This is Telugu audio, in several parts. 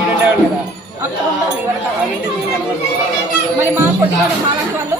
అక్కడ ఉండాలి మరి మా కొద్దిగా మాలాంటి వాళ్ళు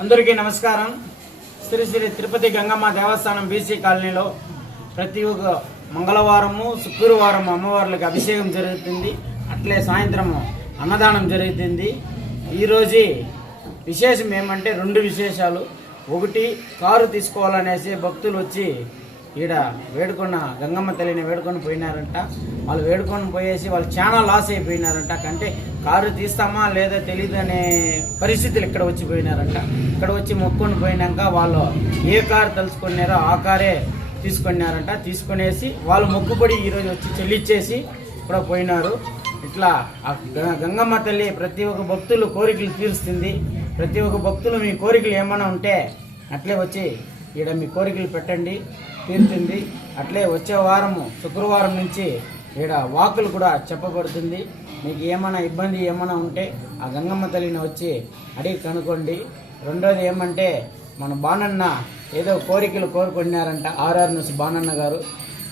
అందరికీ నమస్కారం. శ్రీ శ్రీ తిరుపతి గంగమ్మ దేవస్థానం బీసీ కాలనీలో ప్రతి ఒక్క మంగళవారము శుక్రవారం అమ్మవార్లకు అభిషేకం జరుగుతుంది. అట్లే సాయంత్రం అన్నదానం జరుగుతుంది. ఈరోజు విశేషం ఏమంటే 2 విశేషాలు. ఒకటి, కారు తీసుకోవాలనేసి భక్తులు వచ్చి ఈడ వేడుకొన్న గంగమ్మ తల్లిని వేడుకొని పోయినారంట. వాళ్ళు వేడుకొని పోయేసి వాళ్ళు చాలా లాస్ అయిపోయినారంట. అంటే కారు తీస్తామా లేదా తెలియదు అనే పరిస్థితులు ఇక్కడ వచ్చి పోయినారంట. ఇక్కడ వచ్చి మొక్కుకొని పోయినాక వాళ్ళు ఏ కారు తలుచుకున్నారో ఆ కారే తీసుకున్నారంట. తీసుకునేసి వాళ్ళు మొక్కుబడి ఈరోజు వచ్చి చెల్లించేసి కూడా పోయినారు. ఇట్లా గంగమ్మ తల్లి ప్రతి ఒక్క భక్తులు కోరికలు తీరుస్తుంది. ప్రతి ఒక్క భక్తులు మీ కోరికలు ఏమైనా ఉంటే అట్లే వచ్చి ఈడ మీ కోరికలు పెట్టండి, తీరుతుంది. అట్లే వచ్చే వారము శుక్రవారం నుంచి ఈడ వాకులు కూడా చెప్పబడుతుంది. మీకు ఏమైనా ఇబ్బంది ఏమైనా ఉంటే ఆ గంగమ్మ తల్లిని వచ్చి అడిగి కనుక్కోండి. రెండోది ఏమంటే మన బాణన్న ఏదో కోరికలు కోరుకున్నారంట. ఆర్ఆర్ నుంచి బాణన్న గారు,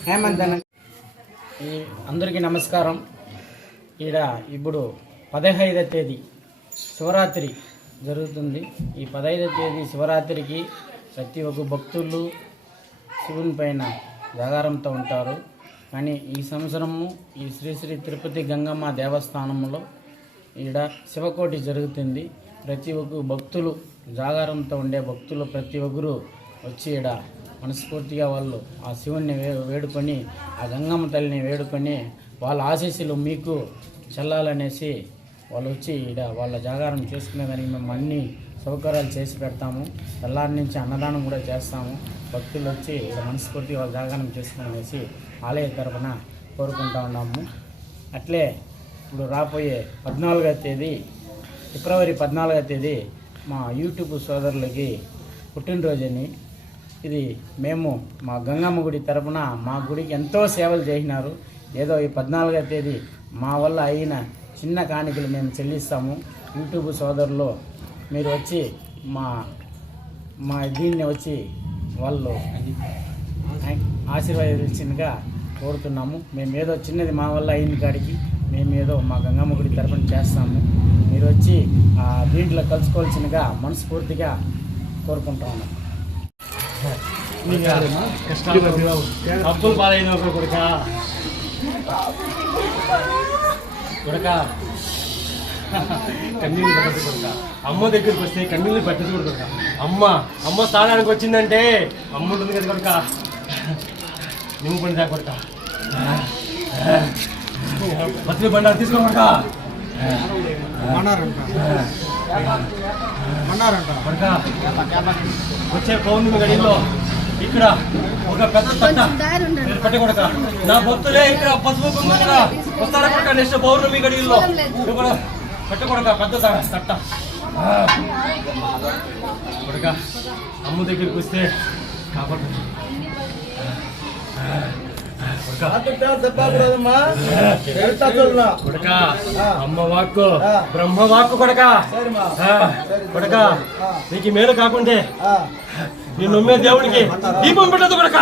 హేమంత్ అన్న. అందరికీ నమస్కారం. ఈడ ఇప్పుడు 15వ తేదీ శివరాత్రి జరుగుతుంది. ఈ 15వ తేదీ శివరాత్రికి ప్రతి ఒక్క భక్తులు శివుని పైన జాగారంతో ఉంటారు. కానీ ఈ సంవత్సరము ఈ శ్రీ శ్రీ తిరుపతి గంగమ్మ దేవస్థానంలో ఈడ శివకోటి జరుగుతుంది. ప్రతి ఒక్క భక్తులు జాగారంతో ఉండే భక్తులు ప్రతి ఒక్కరు వచ్చి ఈడ మనస్ఫూర్తిగా వాళ్ళు ఆ శివుణ్ణి వేడుకొని ఆ గంగమ్మ తల్లిని వేడుకొని వాళ్ళ ఆశీస్సులు మీకు చెల్లాలనేసి వాళ్ళు వచ్చి ఈడ వాళ్ళ జాగారం చేసుకునేదానికి మేము అన్ని సౌకర్యాలు చేసి పెడతాము. తెల్లారి నుంచి అన్నదానం కూడా చేస్తాము. భక్తులు వచ్చి మనస్ఫూర్తిగా వాళ్ళ జాగారం చేసుకునేసి ఆలయ తరఫున కోరుకుంటా ఉన్నాము. అట్లే ఇప్పుడు రాబోయే 14వ తేదీ ఫిబ్రవరి 14వ తేదీ మా యూట్యూబ్ సోదరులకి పుట్టినరోజని ఇది మేము మా గంగమ్మ గుడి తరఫున మా గుడికి ఎంతో సేవలు చేసినారు. ఏదో ఈ 14వ తేదీ మా వల్ల అయిన చిన్న కాணிకలు మేము చెల్లిస్తాము. యూట్యూబ్ సోదరులు మీరు వచ్చి మా దీన్ని వచ్చి వాళ్ళు ఆశీర్వదించినగా కోరుతున్నాము. మేము ఏదో చిన్నది మా వల్ల అయిన కాడికి మేము ఏదో మా గంగమ్మ గుడి తరఫున చేస్తాము. మీరు వచ్చి దీంట్లో కలుసుకోవాల్సినగా మనస్ఫూర్తిగా కోరుకుంటా ఉన్నాం. అప్పులు పాలైన కొడుక కన్నీళ్ళు పట్టదు కొడుక. అమ్మ దగ్గరికి వస్తే కన్నీళ్ళు పట్టదు కొడుక. అమ్మ స్థానానికి వచ్చిందంటే అమ్మ ఉంటుంది కదా కొడుక. నువ్వు పడిదా కొడుక, బతులు బండారు తీసుకో కొడుక. కొడుక వచ్చే పౌర్ణమి గడిలో ఇక్కడ ఒక పెద్ద తట్ట పెట్ట కొడుక. నా భక్తులే ఇక్కడ పసుపు కుంకుమ వస్తారా కొడుక. నెక్స్ట్ పౌర్ణమి గడిలో పెట్ట కొడుక పెద్ద తట్ట కొడుక. అమ్మ దగ్గరికి వస్తే కాపాడు కొడుక. అమ్మ వాక్కు బ్రహ్మ వాక్కు కొడుక. కొడుక నీకు మేలు కాకుంటే నీ నమ్మే దేవుడికి దీపం పెట్టదు కొడుక.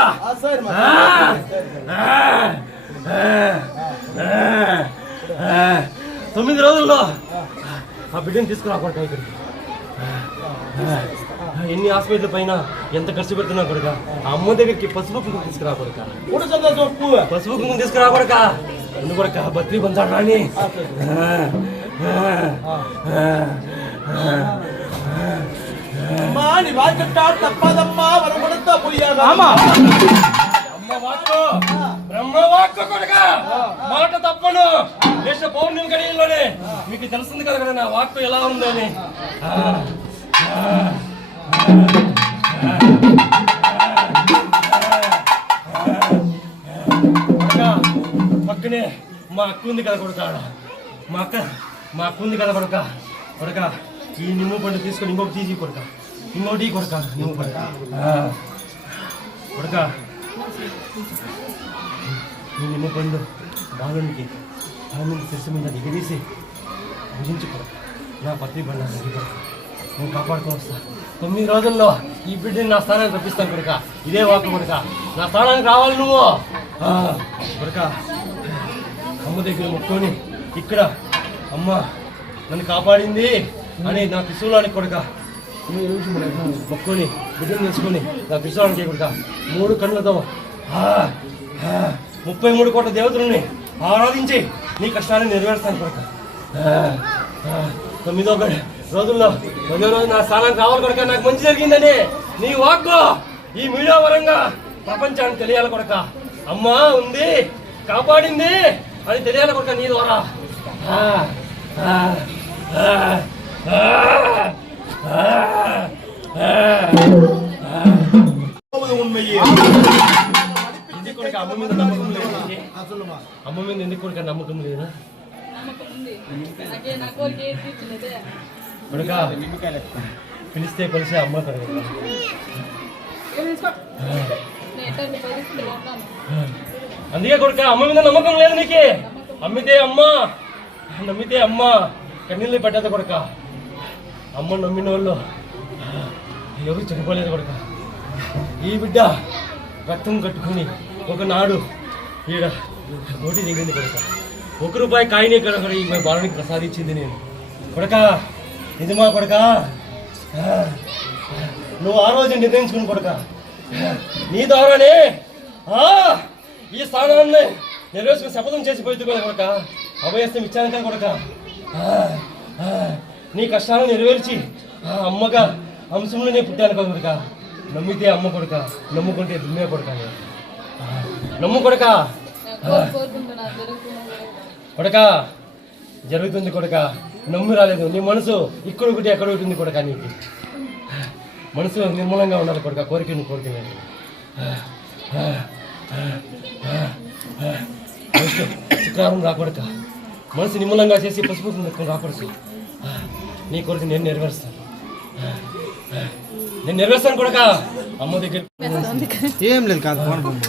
9 రోజుల్లో ఆ బిడ్డని తీసుకురా కొడుక. ఇక్కడికి ఎన్ని హాస్పిటల్ పైన ఎంత ఖర్చు పెడుతున్నా కొడుక. ఆ అమ్మ దగ్గరికి పసుపు కుంకుమ తీసుకురా కొడుక. పసుపు కుంకుమ తీసుకురా కొడుక. ఎందుకు కొడుక బత్రీ బంధాడు రాని. బ్రహ్మవాక్కు కొడుక మాట తప్పను. నెక్స్ట్ పౌర్ణమి గడియల్లోనే మీకు తెలుస్తుంది కదా కదా నా వాక్కు ఎలా ఉందని. పక్కనే మా అక్క ఉంది కదా కొడుక. మా అక్క ఉంది కదా కొడుక. కొడుక ఈ నిమ్మ పండు తీసుకొని ఇంకొకటి తీసి కొడుక. ఇంకోటి కొడుక నిమ్మ పండు కొడుక. నీ నిమ్మ పండు బాలునికి ఆయన శిరస్సు మీద ఎగిరేసి భుజించుకో. నా పత్రి బండ నేను కాపాడుకొని వస్తా. 9 రోజుల్లో ఈ బిడ్డని నా స్థానానికి రప్పిస్తాను కొడుక. ఇదే వాకు కొడుక, నా స్థానానికి రావాలి నువ్వు కొడుక. అమ్మ దగ్గర మొక్కుని ఇక్కడ అమ్మ నన్ను కాపాడింది అని నా త్రిశూలానికి కొడుక మొక్కుని బిడ్డను తీసుకొని నా త్రిశూలానికి కొడుక 3 కన్నులతో 33 కోట్ల దేవతలని ఆరాధించి నీ కష్టాన్ని నెరవేరుస్తాను కొడుక. 9వ రోజుల్లో 10వ రోజు నా స్థానానికి రావాలి కొడుక. నాకు మంచి జరిగిందని నీ వాక్కు ఈ మీడియా పరంగా ప్రపంచానికి తెలియాలి కొడుక. అమ్మ ఉంది, కాపాడింది అని తెలియాలి కొడుక నీ ద్వారా. ఎందుకు కొడుక అమ్మ మీద నమ్మకం లేదు? అమ్మ మీద ఎందుకు కొడుక నమ్మకం లేదా? కొడుక పిలిస్తే కొలిసే అమ్మ కొడుక. అందుకే కొడుక అమ్మ మీద నమ్మకం లేదు నీకు. అమ్మితే అమ్మ, నమ్మితే అమ్మ కన్నీళ్ళు పెట్టదు కొడుక. అమ్మ నమ్మిన వాళ్ళు ఎవరు చనిపోలేదు కొడుక. ఈ బిడ్డ రక్తం కట్టుకుని ఒకనాడు ఈడ నోటి దిగింది కొడుక. ₹1 కాయనే కనుక ఈ బాలునికి ప్రసాదించింది నేను కొడుక. నిజమా కొడుక? నువ్వు ఆ రోజు నిర్ణయించుకుని కొడుక నీ ద్వారానే ఈ స్థానాన్ని నెరవేర్చుకుని శపథం చేసిపోయింది కొడుక. అభయస్థం ఇచ్చాను కదా కొడుక. నీ కష్టాలను నెరవేర్చి అమ్మగా అంశంలోనే పుట్టాను కదా కొడుక. నమ్మితే అమ్మ కొడుక, నమ్ముకుంటే దుమ్మే కొడుక. నమ్ము కొడుక. కొడుక జరుగుతుంది కొడుక. నమ్మి రాలేదు. నీ మనసు ఇక్కడ ఒకటి ఎక్కడ ఉంటుంది కొడుక. నీకు మనసు నిర్మలంగా ఉండాలి కొడుక. కోరిక నీ కోరిక లేదు. శుక్రవారం రాకొడక. మనసు నిమ్మలంగా చేసి పసుపు రాకూడదు. నీ కోరిక నేను నెరవేరుస్తాను. నేను నెరవేరుస్తాను కొడుక. అమ్మ దగ్గర ఏం లేదు కాదు.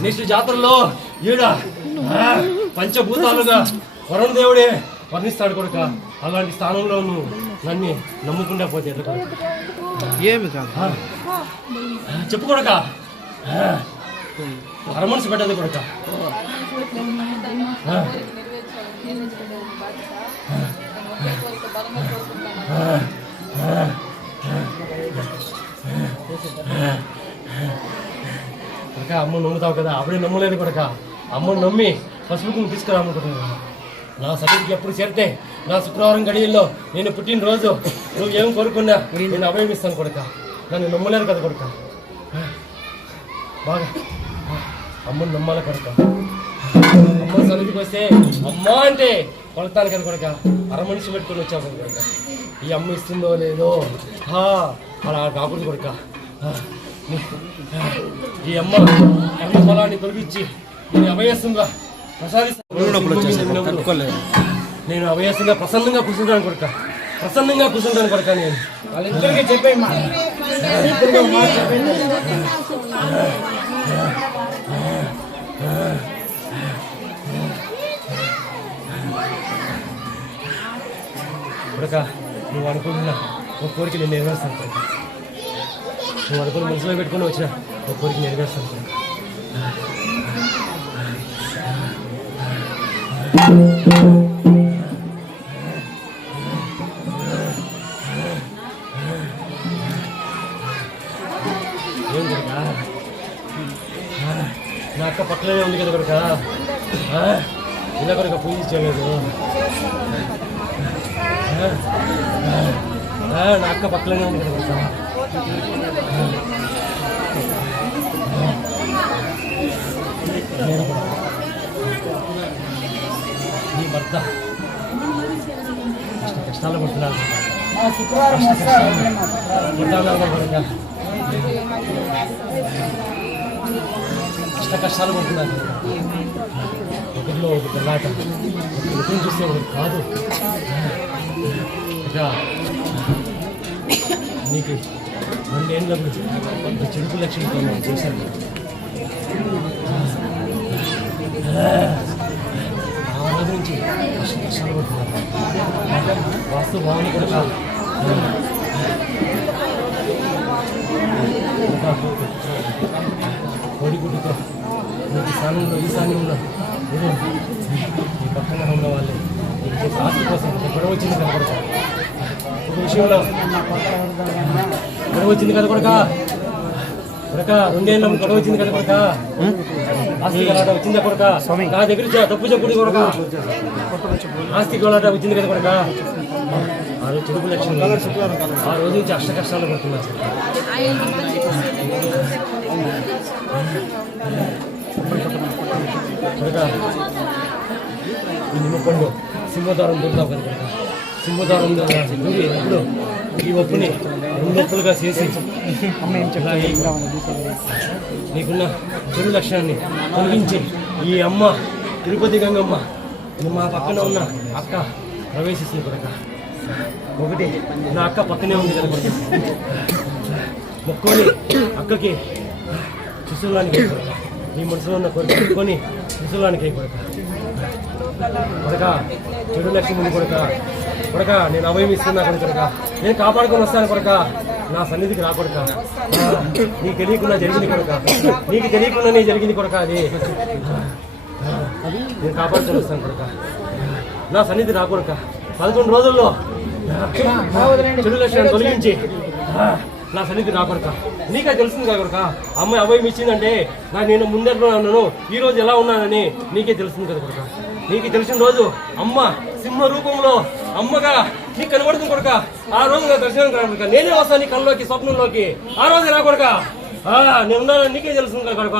నెక్స్ట్ జాతరలో ఈడ పంచభూతాలుగా వరుణ దేవుడే వర్ణిస్తాడు కొడుక. అలాంటి స్థానంలో నువ్వు నన్ను నమ్ముకుంటా పోతే ఎట్లా కొడుక? ఏమి కాదు. చెప్పు కొడుక. అరమనసు పెట్టదు కొడుక. కొడుక అమ్మ నమ్ముతావు కదా. అప్పుడే నమ్మలేదు కొడుక. అమ్మను నమ్మి పసుపుకుని తీసుకురామనుకుంటున్నాను. నా సభకి ఎప్పుడు చేరితే నా శుక్రవారం గడియల్లో నేను పుట్టినరోజు నువ్వు ఏం కోరుకున్నా నేను అభయం ఇస్తాను కొడుక. నన్ను నమ్మలేరు కదా కొడుక. బాగా అమ్మను నమ్మాలి కొడుక. అమ్మ సన్నిధికి వస్తే అమ్మ అంటే కొడతాను కదా కొడుక. అరమనిషి పెట్టుకొని వచ్చావు కొడుక. ఈ అమ్మ ఇస్తుందో లేదో అలా కాకూడదు కొడుక. ఈ అమ్మ అన్ని ఫలాన్ని తొలగించి నేను అభయస్తంగా నేను అభయస్తంగా ప్రసన్నంగా కూర్చుంటాను కొడుక. ప్రసన్నంగా కూర్చుంటాను కొడుక. నేను వాళ్ళిద్దరికీ చెప్పేమ్మా. కొడుక నువ్వు అనుకుంటున్న ఒక కోరిక నేను నెరవేరుస్తాను కొడుక. నువ్వు అనుకుని మనసులో పెట్టుకుని వచ్చిన ఒక కోరిక నెరవేరుస్తాను కొడుక. ఏం కొడుక? నా అక్క పక్కనే ఉంది కదా కొడుక. ఇలా కొడుక పూజ చేయలేదు. నా అక్క పక్కనే ఉంది కదా కొడుక. నీ భర్త కష్టాలు పడుతున్నాను కష్టాలు పడుతున్నాను. ఒకరిలో ఒక పిల్లాట ఒకరిని చూస్తే ఒకటి కాదు. నీకు 2 ఏళ్ళ చెడుపు లక్ష్యంతో చేశాను. వాస్తు భవని కొడుక కోడిగుడ్డుతో నీకు స్థానంలో ఈ స్థానంలో ఈ పక్కన ఉన్న వాళ్ళే నీకు ఆస్తి కోసం గొడవ వచ్చింది కదా కొడుక ఒక విషయంలో గొడవ వచ్చింది కదా కొడుక కొడుక 2 ఏళ్ళ గొడవ వచ్చింది కదా కొడుక ఆస్తి గలాట వచ్చిందా కొడుక నా దగ్గర తప్పు చెప్పుడు కొడుక ఆస్తి గలాట వచ్చింది కదా కొడుక ఆ రోజు చెడుపు లక్ష్యం ఆ రోజు నుంచి అష్ట కష్టాలు పడుతున్నారు కొడుక ఈ నిమ్మపండు సింహద్వారం దూరుతావు కదా కొడుక సింహద్వారం దూరి ఎప్పుడు ఈ ఒప్పుని 2 ఒప్పులుగా చేసి నీకున్న చెడు లక్ష్యాన్ని తొలగించి ఈ అమ్మ తిరుపతి గంగమ్మ మా పక్కన ఉన్న అక్క ప్రవేశిస్తుంది కొడుక ఒకటి నా అక్క పక్కనే ఉంది కదా కొడుక మొక్కుని అక్కకి శిశువులానికి కొడుక నీ మనసులో ఉన్న కొడుకు పెట్టుకొని శిశువులానికి కొడుక కొడుక చెడు లక్ష్యం ఉంది కొడుక కొడుక నేను అభయం ఇస్తున్నా కొడుక నేను కాపాడుకొని వస్తాను కొడుక నా సన్నిధికి రా కొడుక నీకు తెలియకుండా జరిగింది కొడుక నీకు తెలియకుండానే జరిగింది కొడుక అది నేను కాపాడుకొని వస్తాను కొడుక నా సన్నిధి రా కొడుక 11 రోజుల్లో చెడు లక్ష్యాన్ని తొలగించి నా సన్నిధి రా కొడుక నీకే తెలుస్తుంది కదా కొడుక అమ్మాయి అభయం ఇచ్చిందంటే నేను ముందట్లో ఉన్నాను ఈ రోజు ఎలా ఉన్నానని నీకే తెలుస్తుంది కదా కొడుక నీకు తెలిసిన రోజు అమ్మ సింహ రూపంలో అమ్మగా నీకు కనబడుతుంది కొడుక ఆ రోజు నా దర్శనం కొడుక నేనే వస్తాను నీ కళ్ళలోకి స్వప్నంలోకి ఆ రోజు రా కొడుక నేను ఉన్నానని నీకే తెలుస్తుంది కదా కొడుక